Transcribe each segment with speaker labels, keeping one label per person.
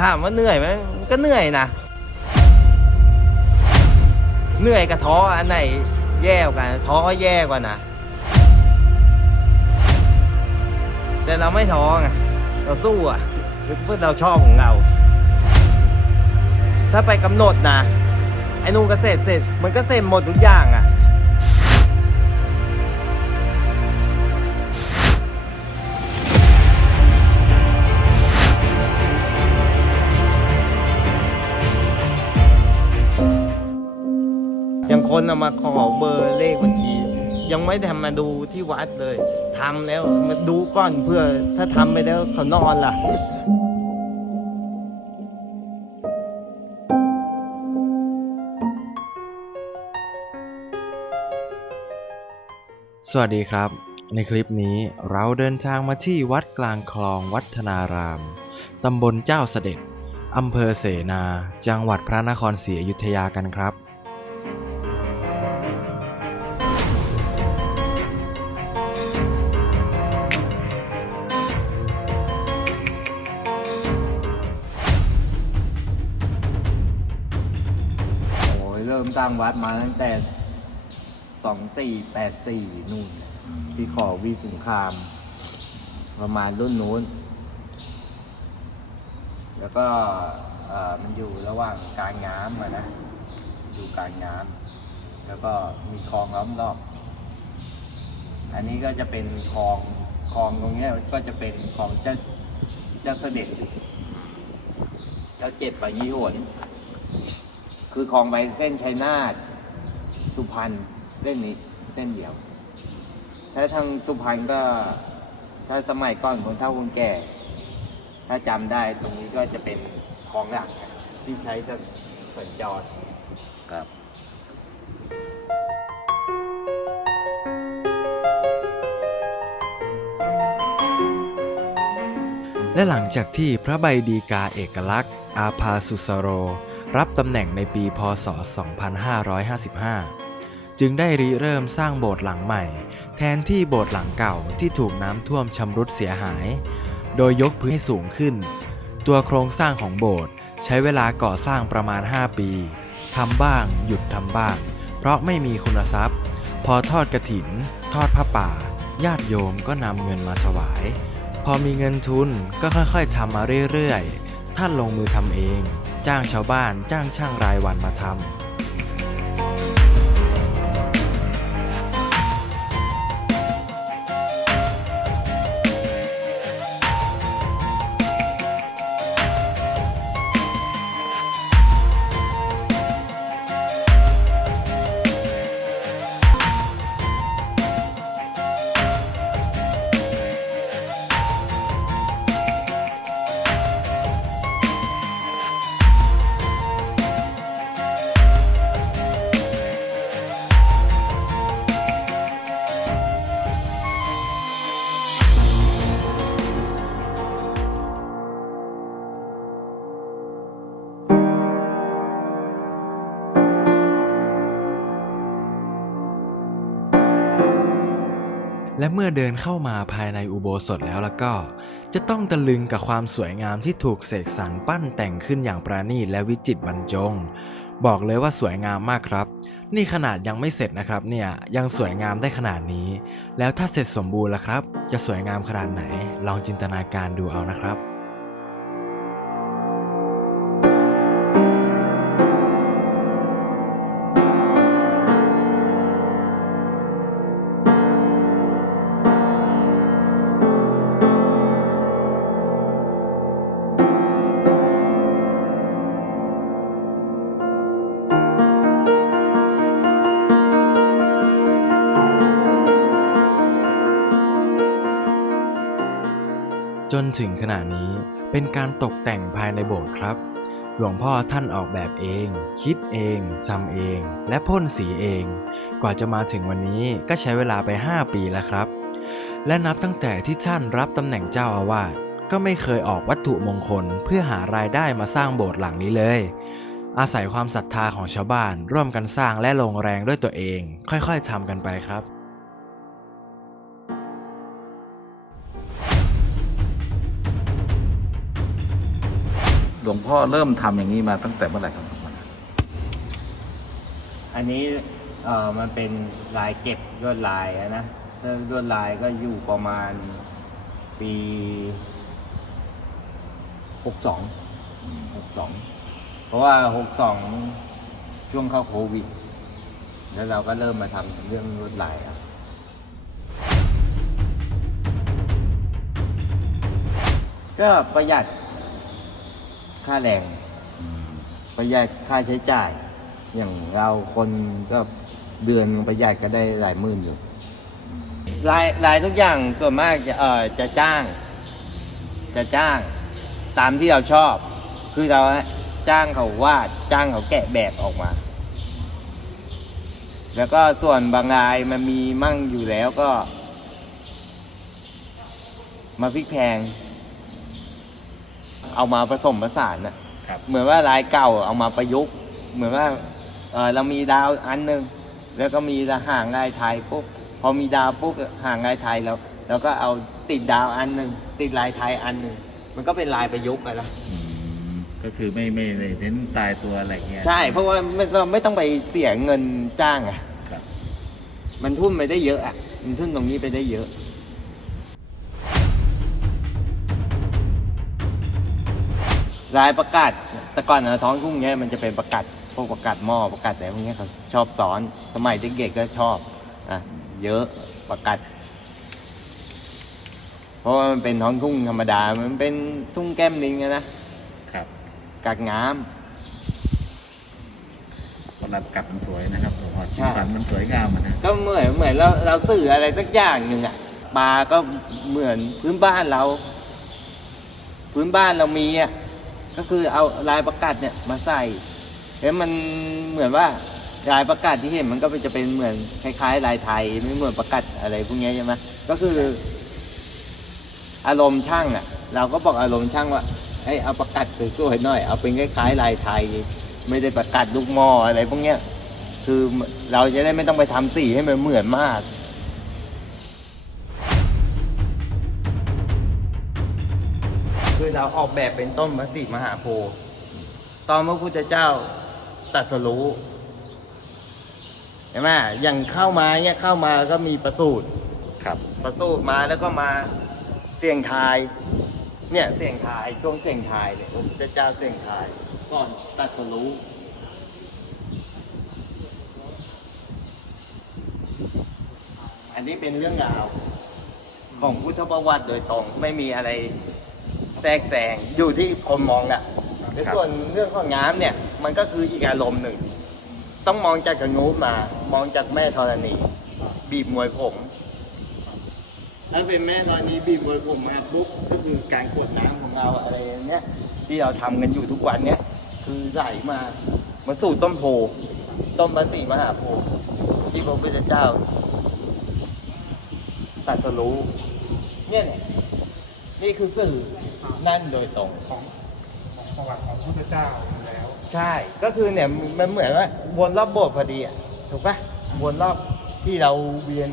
Speaker 1: ถามว่าเหนื่อยไหมมันก็เหนื่อยนะ เหนื่อยกับท้ออันไหนแย่กว่ากันท้อก็แย่กว่านะ แต่เราไม่ท้อไงเราสู้อะเพื่อเราชอบของเรา ถ้าไปกำหนดนะไอ้นู่นก็เสร็จเสร็จมันก็เสร็จหมดทุกอย่างอะ คนเอามาขอเบอร์เลขบัญชี ยังไม่ได้มาดูที่วัดเลยทำแล้วมาดูก่อนเพื่อถ้าทำไปแล้วเขานอนล่ะ
Speaker 2: สวัสดีครับ ในคลิปนี้เราเดินทางมาที่วัดกลางคลองวัฒนาราม ตำบลเจ้าเสด็จ อำเภอเสนา จังหวัดพระนครศรีอยุธยากันครับ
Speaker 1: ริ่มตั้งวัดมาตั้งแต่สองสี่แปดสี่นู่น ที่ขอวีสงคราม ประมาณรุ่นนู้น แล้วก็เอ่อมันอยู่ระหว่างกลางน้ำอะนะ อยู่กลางน้ำแล้วก็มีคลองล้อมรอบ อันนี้ก็จะเป็นคลองคลองตรงเนี้ยก็จะเป็นคลองเจ้าเจ้าเสด็จ เจ้าเจ็ดปายี่หวน คือคลองไปเส้นชัยนาทสุพรรณเส้นนี้เส้นเดียว ถ้าทางสุพรรณก็ ถ้าสมัยก่อนคนเฒ่าคนแก่ ถ้าจำได้ตรงนี้ก็จะเป็นคลองหลักอะที่ใช้สัญสัญจรครับ
Speaker 2: และหลังจากที่พระใบดีกาเอกลักษณ์ อาภาสุสโร รับตำแหน่งในปีพศ 2555 จึงได้ริเริ่มสร้างโบสถ์หลังใหม่ แทนที่โบสถ์หลังเก่าที่ถูกน้ำท่วมชำรุดเสียหาย โดยยกพื้นให้สูงขึ้น ตัวโครงสร้างของโบสถ์ใช้เวลาก่อสร้างประมาณ 5 ปีทำบ้าง หยุดทำบ้าง เพราะไม่มีคุณทรัพย์ พอทอดกระถิน ทอดผ้าป่า ญาติโยมก็นำเงินมาถวาย พอมีเงินทุนก็ค่อยๆทำมาเรื่อยๆ ท่านลงมือทำเอง จ้างชาวบ้าน จ้างช่างรายวันมาทำ เมื่อเดินเข้ามาภายในอุโบสถแล้วล่ะก็ จะต้องตะลึงกับความสวยงามที่ถูกเสกสรรปั้นแต่งขึ้นอย่างประณีตและวิจิตรบรรจง บอกเลยว่าสวยงามมากครับ นี่ขนาดยังไม่เสร็จนะครับเนี่ยยังสวยงามได้ขนาดนี้ แล้วถ้าเสร็จสมบูรณ์ล่ะครับ จะสวยงามขนาดไหน ลองจินตนาการดูเอานะครับ จนถึงขณะนี้เป็นการตกแต่งภายในโบสถ์ครับ หลวงพ่อท่านออกแบบเอง คิดเองทำเอง และพ่นสีเอง กว่าจะมาถึงวันนี้ก็ใช้เวลาไป 5 ปีแล้วครับ และนับตั้งแต่ที่ท่านรับตำแหน่งเจ้าอาวาสก็ไม่เคยออกวัตถุมงคลเพื่อหารายได้มาสร้างโบสถ์หลังนี้เลย อาศัยความศรัทธาของชาวบ้านร่วมกันสร้างและลงแรงด้วยตัวเอง ค่อยๆทำกันไปครับ
Speaker 3: หลวงพ่อเริ่มทำอย่างนี้มาตั้งแต่เมื่อไหร่ครับ
Speaker 1: อันนี้เอ่อมันเป็นลายเก็บลวดลายอะนะถ้าลวดลายก็อยู่ประมาณปีหกสองหกสองเพราะว่าหกสองช่วงเข้าโควิด แล้วเราก็เริ่มมาทำเรื่องลวดลายอะก็ประหยัด ค่าแรงประหยัดค่าใช้จ่าย อย่างเราคนก็เดือนประหยัดก็ได้หลายหมื่นอยู่รายรายทุกอย่างส่วนมากจะเออจะจ้าง จะจ้างตามที่เราชอบ คือเราจ้างเขาวาดจ้างเขาแกะแบบออกมา แล้วก็ส่วนบางรายมันมีมั่งอยู่แล้วก็ มาพลิกแพง เอามาผสมผสานน่ะ
Speaker 3: ครับ
Speaker 1: เหมือนว่าลายเก่าเอามาประยุกต์ เหมือนว่าเออเรามีดาวอันหนึ่งแล้วก็มีห่างลายไทยปุ๊บพอมีดาวปุ๊บห่างลายไทยแล้วเราก็เอาติดดาวอันหนึ่งติดลายไทยอันหนึ่งมันก็เป็นลายประยุกต์อะนะ
Speaker 3: อืมก็คือไม่ไม่เลยเน้นตายตัวอะไรเงี้ย
Speaker 1: ใช่ เพราะว่าไม่เราไม่ต้องไปเสียเงินจ้างอะ
Speaker 3: ครับ
Speaker 1: มันทุ่นไปได้เยอะอะมันทุ่นตรงนี้ไปได้เยอะ ลายประกาศแต่ก่อนนะท้องทุ่งเนี้ยมันจะเป็นประกาศพวกประกาศหม้อประกาศอะไรพวกเนี้ยเขาชอบซ้อนสมัยเด็กๆก็ชอบอะเยอะประกาศเพราะว่ามันเป็นท้องทุ่งธรรมดา มันเป็นทุ่งแก้มลิงอะนะครับกากงาม
Speaker 3: เวลากัดมันสวยนะครับหลวงพ่อ
Speaker 1: ใช่
Speaker 3: สีสันมันสวยงามอะนะ
Speaker 1: ก็เหมือนเหมือนเราเราสื่ออะไรสักอย่างหนึ่งอะปลาก็เหมือนพื้นบ้านเรา พื้นบ้านเรามีอะ ก็คือเอาลายประกาศเนี่ยมาใส่แล้วมันเหมือนว่าลายประกาศที่เห็นมันก็จะเป็นเหมือนคล้ายๆลายไทยไม่เหมือนประกาศอะไรพวกนี้ใช่ไหมก็คือ อารมณ์ช่างอะเราก็บอกอารมณ์ช่างว่าไอ้ยเอาประกาศสวยๆหน่อย เอาเป็นคล้ายๆลายไทย ไม่ได้ประกาศลูกมออะไรพวกเนี้ยคือเราจะได้ไม่ต้องไปทำสีให้มันเหมือนมาก เราออกแบบเป็นต้นพระศรีมหาโพธิ์ตอนพระพุทธเจ้าตรัสรู้เห็นไหมอย่างเข้ามาเนี่ยเข้ามาก็มีประสูตร
Speaker 3: ครับ
Speaker 1: ประสูตรมาแล้วก็มาเสี่ยงทาย เนี่ยเสี่ยงทายช่วงเสี่ยงทายเนี่ยพระพุทธเจ้าเสี่ยงทาย ก่อนตรัสรู้อันนี้เป็นเรื่องราวของพุทธประวัติโดยตรงไม่มีอะไร แทรกแซงอยู่ที่คนมองน่ะในส่วนเรื่องของน้ำเนี่ย มันก็คืออีกอารมณ์หนึ่ง ต้องมองจากกระงูมา มองจากแม่ธรณี บีบมวยผม ถ้าเป็นแม่ธรณีบีบมวยผมมาปุ๊บก็คือการกดน้ำของเราอะไรอย่างเนี้ยที่เราทำกันอยู่ทุกวันเนี้ยคือไหลมามาสู่ต้นโพต้นพระศรีมหาโพธิ์ที่พระพุทธเจ้าตรัสรู้เนี่ยเนี่ยนี่คือสื่อ นั่นโดยตรง
Speaker 4: ของของประวัติของพระพุทธเจ้าอยู่แล้ว
Speaker 1: ใช่ ก็คือเนี่ยมันเหมือนว่าวนรอบโบสถ์พอดีอะ ถูกปะวนรอบที่เราเวียน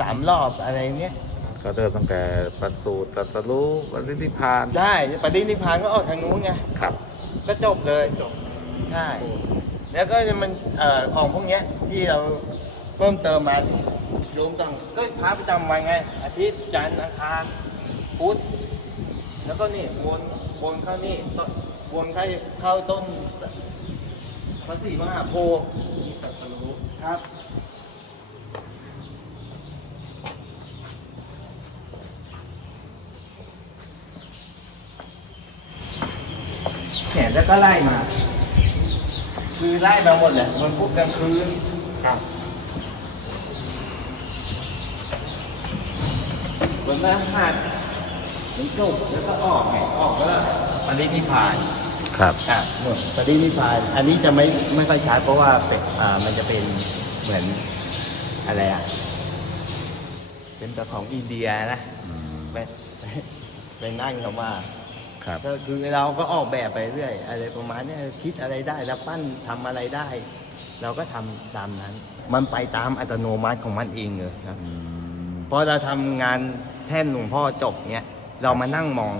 Speaker 1: สามรอบอะไรเนี้ย
Speaker 3: ก็เริ่มตั้งแต่ปัสสูตรตรัสรู้ปฏิทิพาน
Speaker 1: ใช่ปฏินิพพานก็ออกทางนู้นไง
Speaker 3: ครับ
Speaker 1: ก็จบเลยจบ ใช่ แล้วก็มันเอ่อของพวกเนี้ยที่เราเพิ่มเติมมาที่โยมต้องก็พระประจำวันไง อาทิตย์จันทร์อังคารพุธ แล้วก็นี่วนวนเข้านี่ต้นวนเข้าเข้าต้นพระศรีมหาโพธิ์ตรัสรู้ครับเนี่ยแล้วก็ไล่มา คือไล่มาหมดเลยมันพุธกลางคืน
Speaker 4: ครับ
Speaker 1: วันพฤหัส มันจบแล้วก็ออกไงออกก็แล้วปฏิทิพาน
Speaker 3: ครับ
Speaker 1: อะหมดปฏิทิพาน อันนี้จะไม่ไม่ค่อยชัดเพราะว่าเป็นอ่ามันจะเป็นเหมือนอะไรอะเป็นตัวของอินเดียนะ
Speaker 3: อืม
Speaker 1: ไปไปไปนั่งเขามา
Speaker 3: ครับ
Speaker 1: ก็คือเราก็ออกแบบไปเรื่อย อะไรประมาณเนี้ยคิดอะไรได้แล้วปั้นทำอะไรได้ เราก็ทำตามนั้น มันไปตามอัตโนมัติของมันเองเลยครับ
Speaker 3: อืม
Speaker 1: พอเราทำงานแท่นหลวงพ่อจบเนี้ย เรามานั่งมอง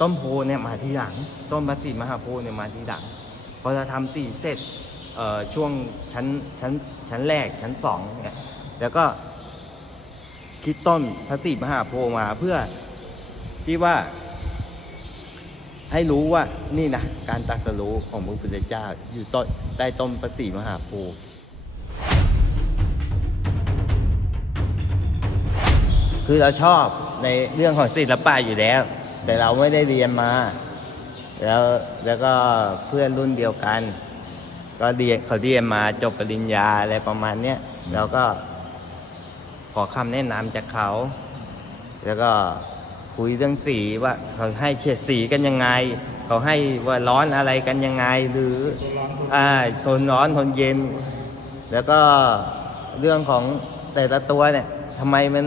Speaker 1: ต้นโพเนี่ยมาทีหลัง ต้นพระศรีมหาโพธิ์เนี่ยมาทีหลังพอเราทำสีเสร็จเอ่อช่วงชั้นชั้นชั้นแรกชั้นสองเนี่ยแล้วก็คิดต้นพระศรีมหาโพธิ์มาเพื่อที่ว่า ให้รู้ว่านี่นะการตรัสรู้ของพระพุทธเจ้าอยู่ต้นใต้ต้นพระศรีมหาโพธิ์คือเราชอบ ในเรื่องของศิลปะอยู่แล้ว แต่เราไม่ได้เรียนมา แล้วแล้วก็เพื่อนรุ่นเดียวกัน ก็เรียนเขาเรียนมาจบปริญญาอะไรประมาณเนี้ยเราก็ขอคำแนะนำจากเขา แล้วก็คุยเรื่องสีว่าเขาให้เฉดสีกันยังไง เขาให้ว่าร้อนอะไรกันยังไง หรืออ่าทนร้อนทนเย็น แล้วก็เรื่องของแต่ละตัวเนี่ยทำไมมัน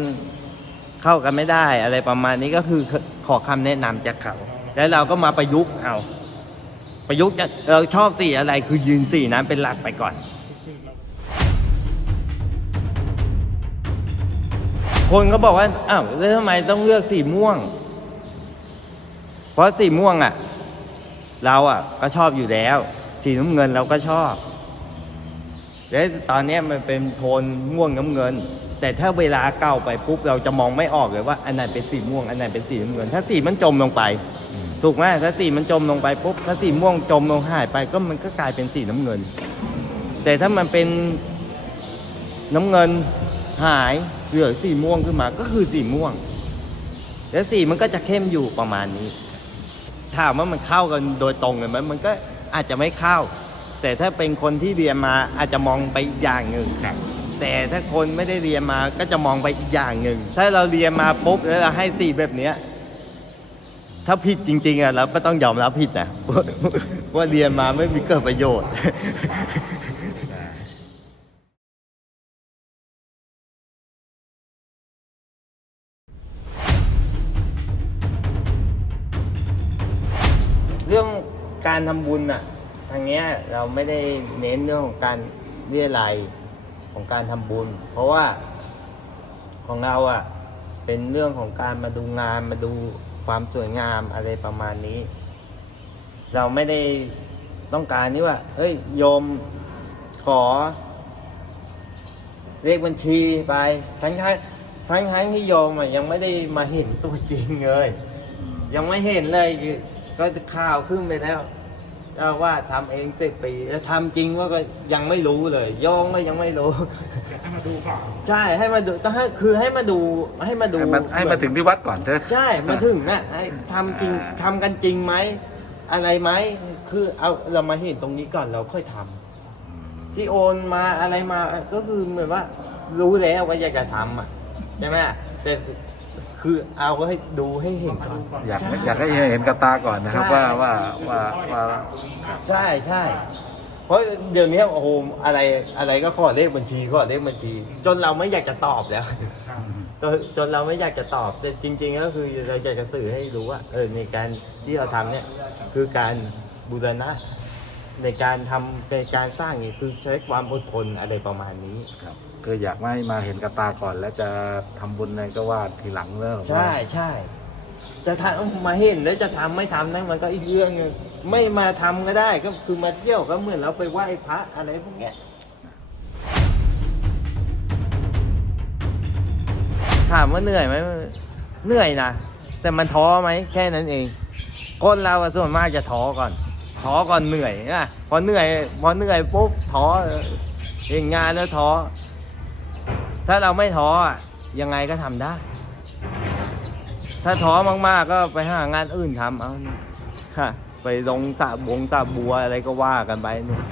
Speaker 1: เข้ากันไม่ได้อะไรประมาณนี้ก็คือขอคำแนะนำจากเขา แล้วเราก็มาประยุกต์เอาประยุกต์จะเราชอบสีอะไรคือยืนสีนั้นเป็นหลักไปก่อน คนก็บอกว่าอ้าวแล้วทำไมต้องเลือกสีม่วง เพราะสีม่วงอะ เราอะ ก็ชอบอยู่แล้ว สีน้ำเงินเราก็ชอบแล้วตอนนี้มันเป็นโทนม่วงน้ำเงิน แต่ถ้าเวลาเก่าไปปุ๊บเราจะมองไม่ออกเลยว่าอันไหนเป็นสีม่วงอันไหนเป็นสีน้ำเงินถ้าสีมันจมลงไป ถูกไหมถ้าสีมันจมลงไปปุ๊บถ้าสีม่วงจมลงหายไปก็มันก็กลายเป็นสีน้ำเงิน แต่ถ้ามันเป็นน้ำเงินหายเหลือสีม่วงขึ้นมาก็คือสีม่วง แล้วสีมันก็จะเข้มอยู่ประมาณนี้ ถามว่ามันเข้ากันโดยตรงเลยไหมมันก็อาจจะไม่เข้า แต่ถ้าเป็นคนที่เรียนมาอาจจะมองไปอีกอย่างหนึ่ง
Speaker 4: ครับ
Speaker 1: แต่ถ้าคนไม่ได้เรียนมาก็จะมองไปอีกอย่างหนึ่ง ถ้าเราเรียนมาปุ๊บแล้วเราให้สี่แบบเนี้ยถ้าผิดจริงๆอะเราก็ต้องยอมรับผิดนะว่าเรียนมาไม่มีเกิดประโยชน์เรื่องการทำบุญอะ ทางเนี้ยเราไม่ได้เน้นเรื่องของการเรียราย ของการทำบุญ เพราะว่าของเราอะเป็นเรื่องของการมาดูงานมาดูความสวยงามอะไรประมาณนี้ เราไม่ได้ต้องการนี่ว่า เอ้ยโยมขอ เลขบัญชีไป ทั้งทั้งทั้งทั้งที่โยมอะยังไม่ได้มาเห็นตัวจริงเลย ยังไม่เห็นเลยก็จะข่าวขึ้นไปแล้ว เอาว่าทำเองสิบปี แล้วทำจริงว่าก็ยังไม่รู้เลยโยงก็ยังไม่รู้
Speaker 4: อยากให้มาดูก่อน
Speaker 1: ใช่ให้มาดูต้องให้คือให้มาดูให้มาดู
Speaker 3: ให้มาให้มาถึงที่วัดก่อนเถอะ
Speaker 1: ใช่มาถึงนะให้ทำจริง
Speaker 3: อ่า
Speaker 1: ทำกันจริงไหมอะไรไหมคือเอาเรามาเห็นตรงนี้ก่อนเราค่อยทำที่โอนมาอะไรมาก็คือเหมือนว่า รู้แล้วว่าอยากจะทำอะใช่ไหมแต่ คือเอาก็ให้ดูให้เห็นก่อน
Speaker 3: อยาก
Speaker 1: ใช่
Speaker 3: อยากให้เห็นกับตาก่อนนะครับ
Speaker 1: ใช่
Speaker 3: ว่าว่าว่าว่า
Speaker 1: ใช่ใช่เพราะเดี๋ยวนี้โอ้โหอะไรอะไรก็ขอเลขบัญชีขอเลขบัญชี จนเราไม่อยากจะตอบแล้ว
Speaker 4: ครับ
Speaker 1: จนจนเราไม่อยากจะตอบแต่จริง ๆ ก็คือเราอยากจะสื่อให้รู้ว่าเออในการที่เราทำเนี่ยคือการบูรณะ ในการทำในการสร้างนี่คือใช้ความอดทนอะไรประมาณนี้
Speaker 3: ครับคืออยากให้มาเห็นกับตาก่อน แล้วจะทำบุญอะไรก็ว่าทีหลังเรื่อง
Speaker 1: ใช่ใช่จะทำมาเห็นแล้วจะทำไม่ทำนั่นมันก็อีกเรื่องหนึงไม่มาทำก็ได้ก็คือมาเที่ยวก็เหมือนเราไปไหว้พระอะไรพวกเนี้ยถามว่าเหนื่อยไหมเหนื่อยนะแต่มันท้อไหมแค่นั้นเอง คนเราอะส่วนมากจะท้อก่อน ท้อก่อนเหนื่อยนะพอเหนื่อยพอเหนื่อยปุ๊บท้อเองงานแล้วท้อ ถ้าเราไม่ท้อยังไงก็ทำได้ ถ้าท้อมากๆก็ไปหางานอื่นทำเอาฮะไปลงตะบงตะบัวอะไรก็ว่ากันไปนู่น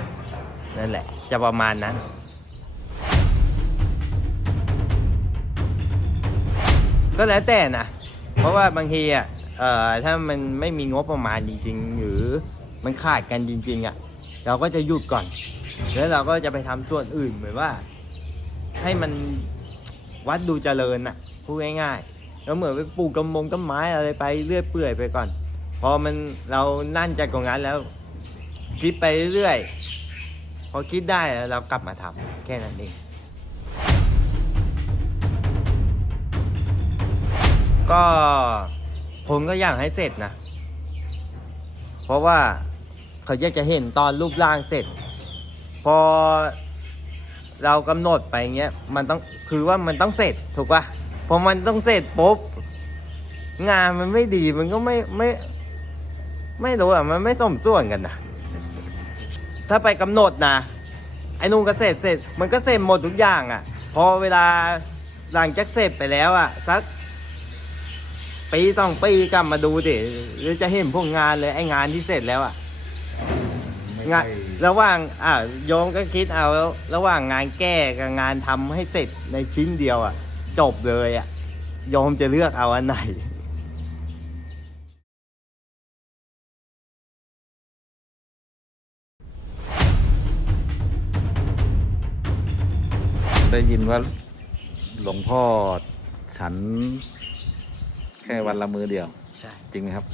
Speaker 1: นั่นแหละ จะประมาณนั้นก็แล้วแต่นะ เพราะว่าบางทีอะ เอ่อ ถ้ามันไม่มีงบประมาณจริง ๆ หรือ มันขาดกันจริงๆอะ เราก็จะหยุดก่อน แล้วเราก็จะไปทำส่วนอื่นเหมือนว่า ให้มันวัดดูเจริญน่ะพูดง่ายๆแล้วเหมือนไปปลูกต้นมงต้นไม้อะไรไปเรื่อยเปื่อยไปก่อน พอมันเรานั่นจากตรงนั้นแล้วคิดไปเรื่อยพอคิดได้แล้วเรากลับมาทำแค่นั้นเอง ก็ผมก็อยากให้เสร็จนะ เพราะว่า เขาอยากจะเห็นตอนรูปร่างเสร็จ พอเรากำหนดไปเงี้ยมันต้องคือว่ามันต้องเสร็จถูกปะพอมันต้องเสร็จปุ๊บงานมันไม่ดีมันก็ไม่ไม่ ไม่รู้อะมันไม่สมส่วนกันนะถ้าไปกำหนดนะไอ้นู่นก็เสร็จเสร็จ มันก็เสร็จหมดทุกอย่างอะ พอเวลาหลังจากเสร็จไปแล้วอะสักปีสองปีกลับมาดูดิหรือจะเห็นพวกงานเลยไอ้งานที่เสร็จแล้วอะ
Speaker 3: ไม่
Speaker 1: งาน
Speaker 3: ใช่
Speaker 1: ระหว่างอ่าโยมก็คิดเอาแล้วระหว่างงานแก้กับงานทำให้เสร็จในชิ้นเดียวอะ จบเลยอะโยมจะเลือกเอาอันไหน
Speaker 3: ได้ยินว่าหลวงพ่อฉัน แค่วันละมือเดียว
Speaker 1: ใช่
Speaker 3: จริงไหมครับ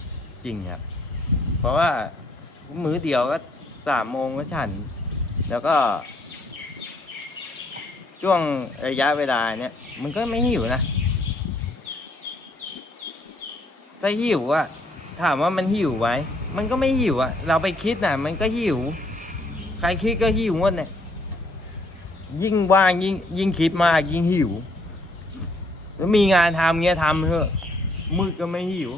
Speaker 1: จริงครับ เพราะว่ามื้อเดียวก็ สามโมงก็ฉัน แล้วก็ ช่วงระยะเวลาเนี้ยมันก็ไม่หิวนะถ้าหิวอะถามว่ามันหิวไหมมันก็ไม่หิวอะเราไปคิดนะมันก็หิว ใครคิดก็หิวหมดเนี่ยยิ่งว่างยิ่งยิ่งคิดมากยิ่งหิว แล้วมีงานทำเงี้ยทำเถอะมืดก็ไม่หิว